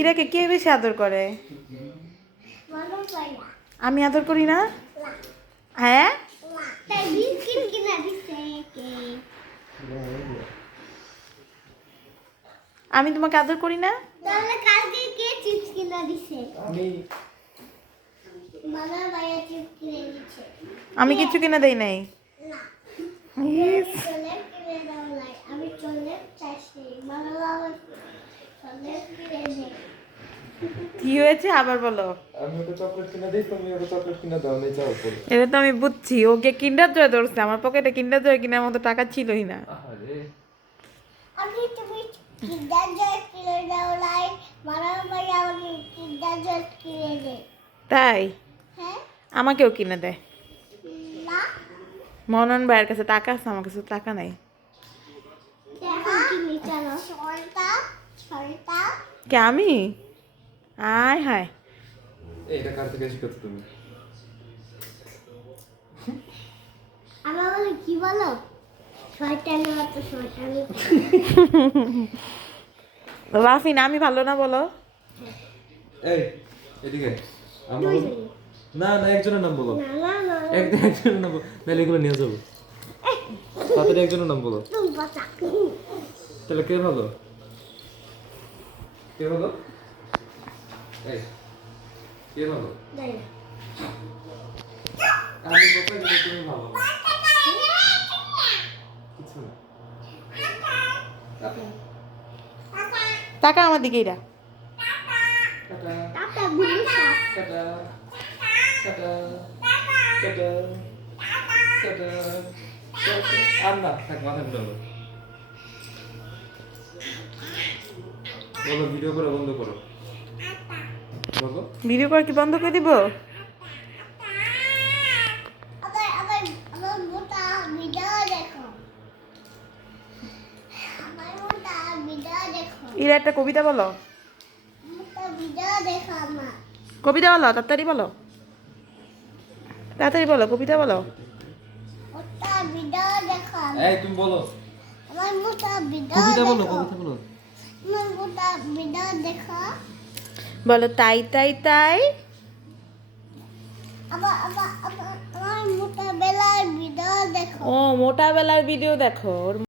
ইরাকে কে বেশি আদর করে? আমি আদর করি না? হ্যাঁ, আমি তোমাকে আদর করি না? আমি কিছু কিনে দেই নাই। কি হয়েছে আবার বলো? আমি ওটা চকলেট কিনে দিই, তুমি ওটা চকলেট কিনে দাও, নেই চাও করে। এটা তো আমি বুঝছি, ওকে কিন্ডার জয় ধরছে, আমার পকেটে কিন্ডার জয় কেনার মতো টাকা ছিলই না। আরে আমি তুমি কিন্ডার জয় কিনে দাও লাই মারার ভাই আমাকে কিন্ডার জয় কিনে দে। তাই হ্যাঁ আমাকেও কিনে দেয়। না মনন ভাইয়ের কাছে টাকা আছে, আমার কাছে টাকা নাই। দেখো তুমি জানো সরটা সরটা কে আমি? আয় হায়, এটা কার থেকে শিখেছো তুমি? আমার বলে কি বলো শয়তানি মতো শয়তানি রাফিন আমি ভালো না বলো? এই এদিকে আমরা বলো। না না, একজনের নাম বলো। না না না একজনের নাম বলো, নাহলে এগুলো নিয়ে যাবো। তাড়াতাড়ি একজনের নাম বলো। তুমি বাঁচা তাহলে কে ভালো? কে ভালো? এই কে ভালো? দেখ আমি বলতে গেলে তুমি ভালো না। কিছু না। টাটা টাকা আমার দিকে এরা। টাটা টাটা গুলি সাপ টাটা টাটা টাটা টাটা। আর না থাক, মাথা ঘুরাবো। বলো, ভিডিও করে বন্ধ করো। বলো ভিডিও করা কি বন্ধ করে দিব? আবার আবার আবার মোটা ভিডিও দেখো আমার মোটা ভিডিও দেখো এরা একটা কবিতা বলো, মোটা ভিডিও দেখো আমার কবিতা বলো, তাড়াতাড়ি বলো, তাড়াতাড়ি বলো, কবিতা বলো। মোটা ভিডিও দেখো এই তুমি বলো, আমার মোটা ভিডিও কবিতা বলো, দেখো কবিতা বলো। আমার মোটা ভিডিও দেখো বলো তাই তাই তাই। আবার আবার আবার আমার মোটা বেলার ভিডিও দেখো ও মোটা বেলার ভিডিও দেখো। ওর